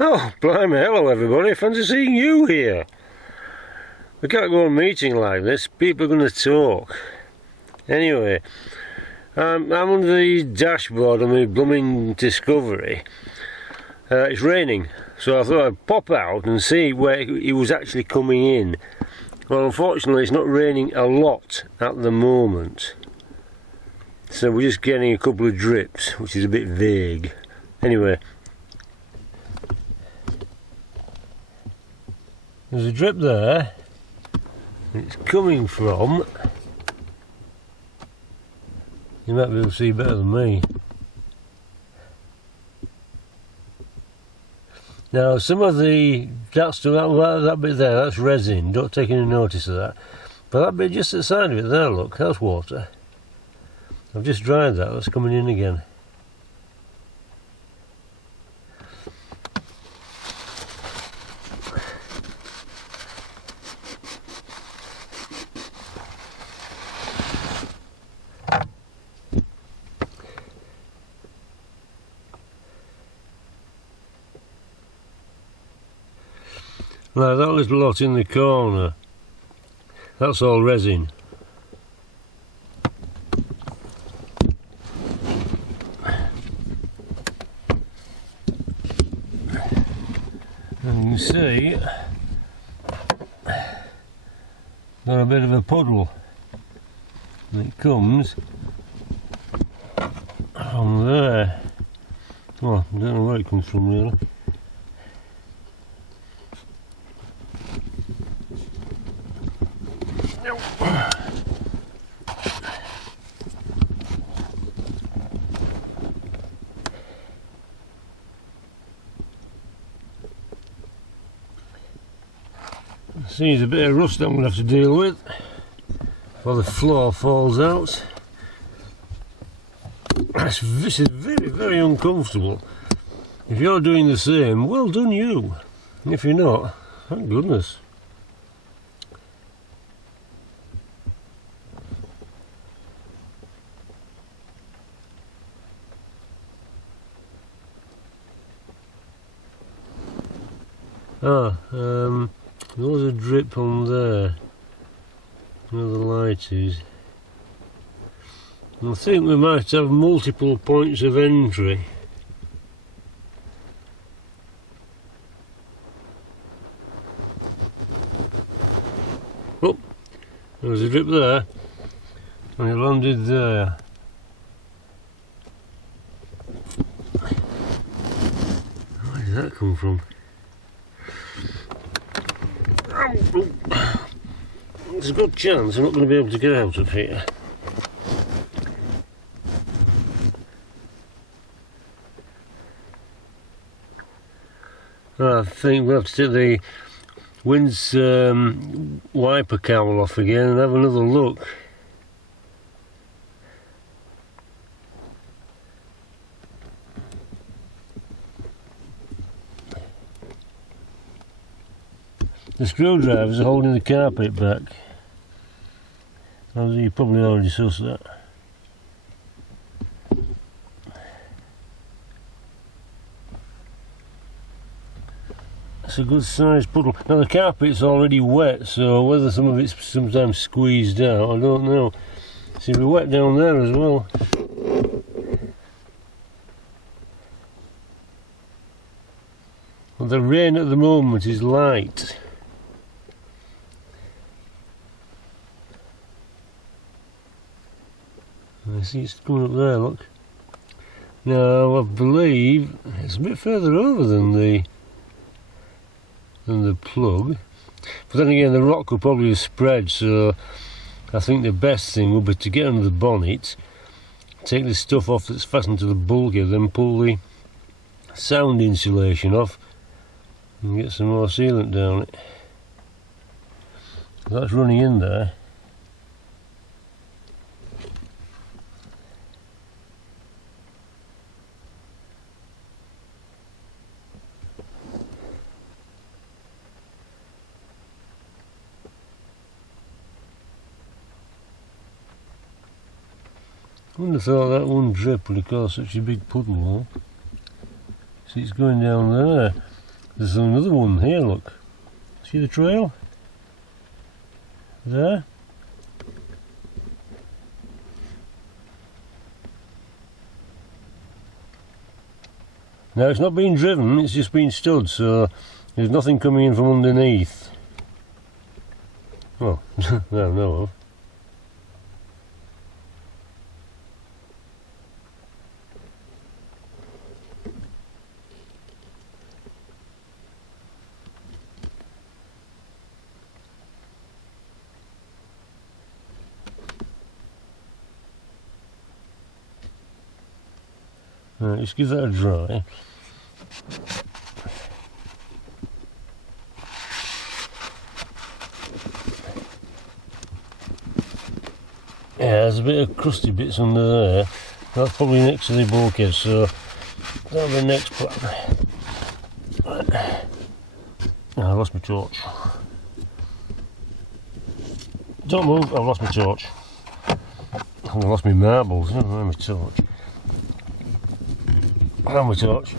Oh, blimey, hello everybody, fancy seeing you here. We can't go on a meeting like this, people are going to talk. Anyway, I'm on the dashboard on my blooming Discovery. It's raining, so I thought I'd pop out and see where it was actually coming in. Well, unfortunately it's not raining a lot at the moment. So we're just getting a couple of drips, which is a bit vague. Anyway, there's a drip there. It's coming from, you might be able to see better than me. Now some of that bit there, that's resin, don't take any notice of that. But that bit just at the side of it there, look, that's water. I've just dried that, that's coming in again. Now that little lot in the corner, that's all resin. And you can see, got a bit of a puddle. And it comes from there. Well, I don't know where it comes from really. See, there's a bit of rust I'm going to have to deal with before the floor falls out. This is very, very uncomfortable. If you're doing the same, well done you. And if you're not, thank goodness. There was a drip on there, where the light is. I think we might have multiple points of entry. Oh, there was a drip there, and it landed there. Where did that come from? There's a good chance I'm not going to be able to get out of here. I think we'll have to take the wind's wiper cowl off again and have another look. The screwdrivers are holding the carpet back. As you probably already sussed that. It's a good sized puddle. Now the carpet's already wet, so whether some of it's sometimes squeezed out, I don't know. See, we're wet down there as well. Well, the rain at the moment is light. I see it's coming up there, look. Now I believe it's a bit further over than the plug. But then again the rock will probably have spread, so I think the best thing would be to get under the bonnet, take the stuff off that's fastened to the bulkhead, then pull the sound insulation off and get some more sealant down it. That's running in there. I wouldn't have thought that one drip would have caused such a big puddle, though. See, it's going down there. There's another one here, look. See the trail? There? Now it's not been driven, it's just been stood, so there's nothing coming in from underneath. Well, I don't know of. Right, just give that a dry. Yeah, there's a bit of crusty bits under there. That's probably next to the bulkhead, so that'll be the next plan. Oh, I lost my torch. Don't move, I've lost my torch. I've lost my marbles, I don't know my torch. And my torch.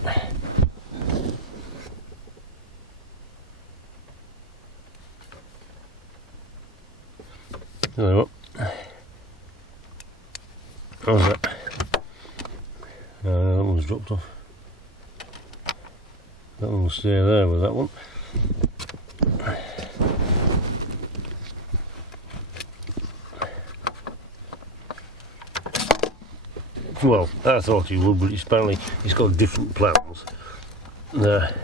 There we go. How's that? That one's dropped off. That one will stay there with that one. Well, I thought he would, but apparently he's got different plans. There.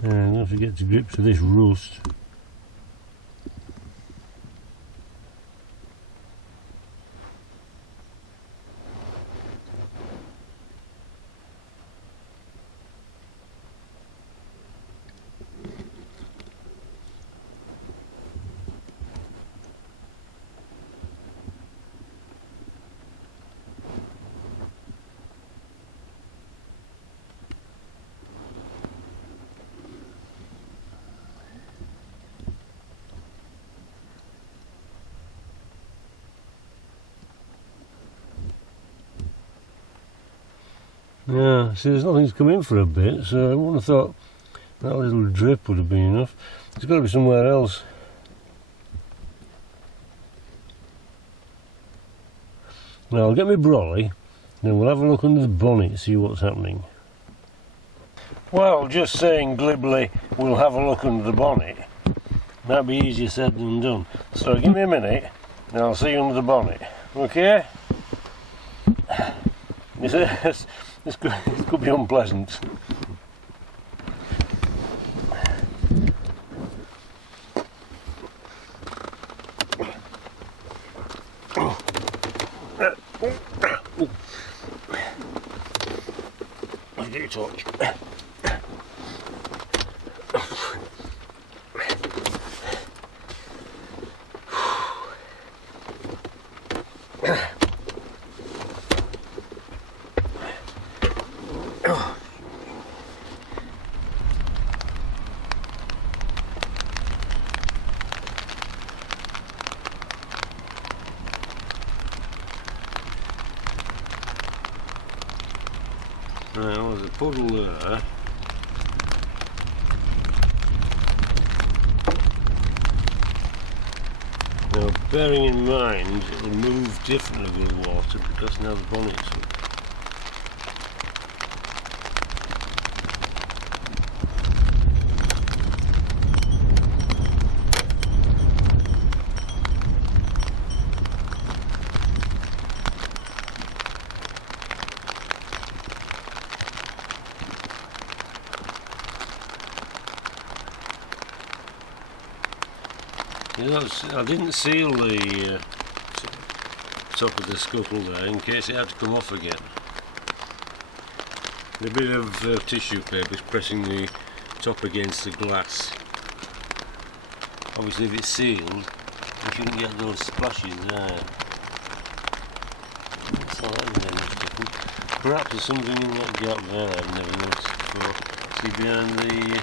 And don't forget to grip to this rust. Yeah, see, there's nothing's come in for a bit, so I wouldn't have thought that little drip would have been enough. It's got to be somewhere else. Now I'll get my brolly, then we'll have a look under the bonnet, see what's happening. Well, just saying glibly, we'll have a look under the bonnet. That'd be easier said than done. So give me a minute, and I'll see you under the bonnet. Okay? This could be unpleasant. Let's get your torch. Now there's a puddle there. Now bearing in mind it will move differently with water because now the bonnet's up. I didn't seal the top of the scuttle there in case it had to come off again. A bit of tissue paper is pressing the top against the glass. Obviously if it's sealed you shouldn't get those splashes there. That's all that is. Perhaps there's something in that gap there I've never noticed before. See behind the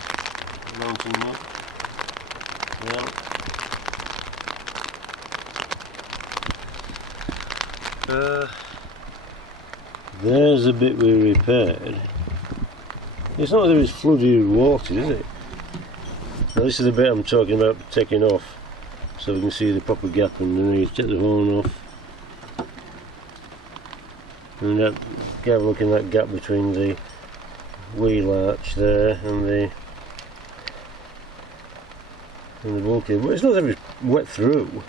mounting nut? Well, there's a bit we repaired. It's not that it's flooded with water, is it? Now this is the bit I'm talking about taking off, so we can see the proper gap underneath. Take the horn off. And have a look in that gap between the wheel arch there and the bulkhead. But it's not as if it's wet through.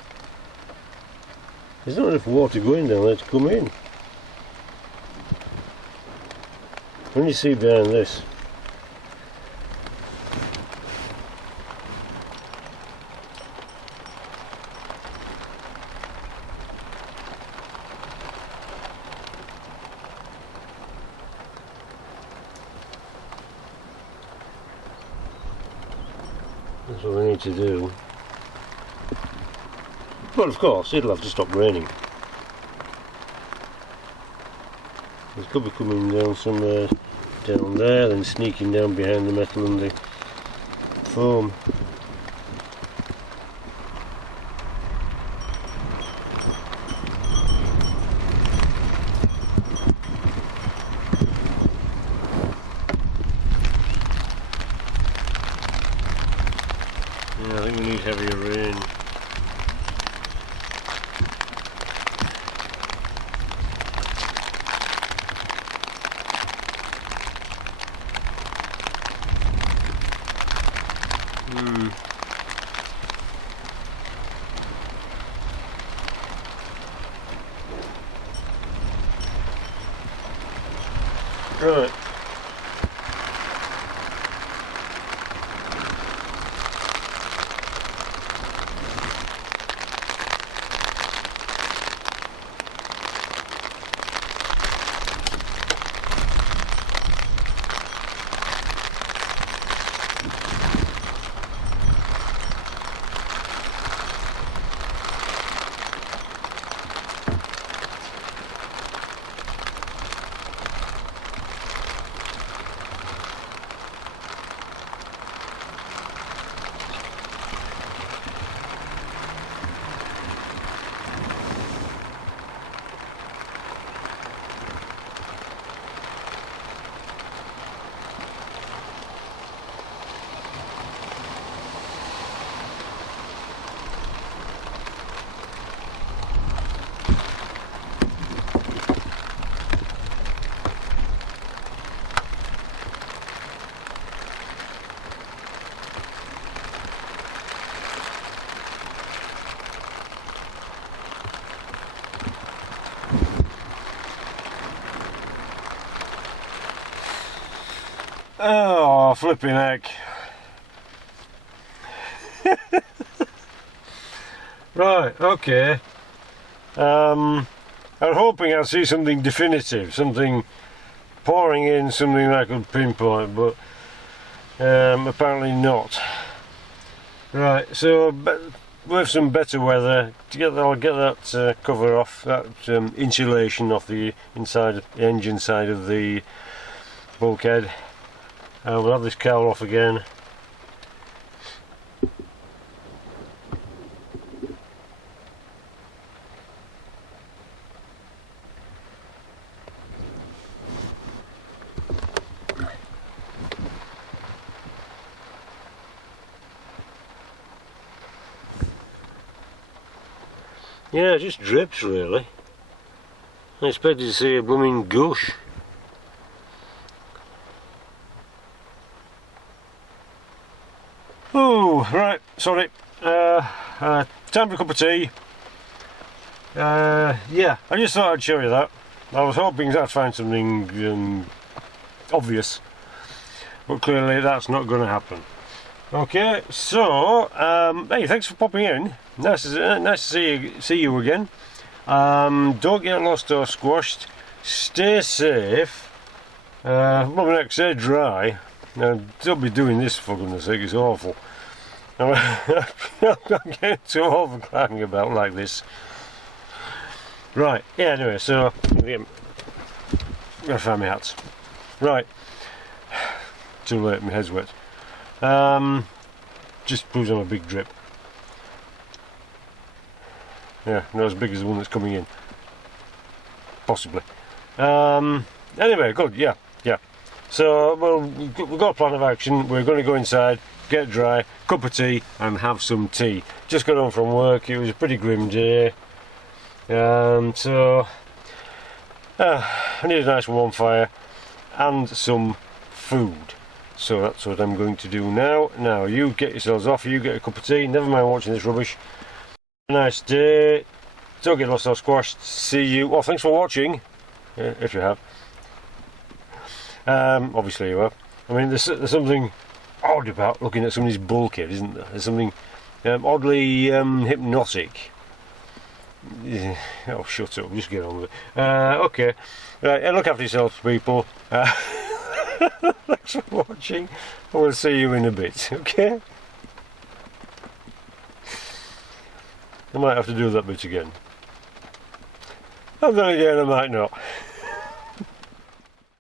There's not enough water going down there to come in. When you see behind this, that's what we need to do. But of course, it'll have to stop raining. It could be coming down somewhere down there, then sneaking down behind the metal and the foam. Yeah, I think we need heavier rain. Right. Oh, flipping heck. Right, okay. I'm hoping I'll see something definitive, something pouring in, something I could pinpoint, but apparently not. Right, so with some better weather, I'll get that cover off, that insulation off the inside, the engine side of the bulkhead. We'll have this cowl off again. Yeah, it just drips really. I expected to see a blooming gush. Oh, right, sorry. Time for a cup of tea. Yeah, I just thought I'd show you that. I was hoping I'd find something obvious, but clearly that's not going to happen. Okay, so hey, thanks for popping in. Nice to see you again. Don't get lost or squashed. Stay safe. Well, next, stay dry. Now, don't be doing this for goodness sake. It's awful. I'm getting too overclapping about like this. Right. Yeah. Anyway, so gotta find my hats. Right. Too late. My head's wet. Just proves I'm a big drip. Yeah, not as big as the one that's coming in. Possibly. Anyway, good, yeah. So, well, we've got a plan of action. We're going to go inside, get dry, cup of tea, and have some tea. Just got home from work. It was a pretty grim day. So, I need a nice warm fire and some food. So that's what I'm going to do now. Now, you get yourselves off, you get a cup of tea, never mind watching this rubbish. Have a nice day. Don't get lost or squashed. See you. Well, thanks for watching, if you have. Obviously you have. I mean, there's something odd about looking at somebody's bulkhead, isn't there? There's something oddly hypnotic. Oh, shut up, just get on with it. Okay, right, look after yourselves, people. Thanks for watching. I will see you in a bit, okay? I might have to do that bit again. And then again, I might not.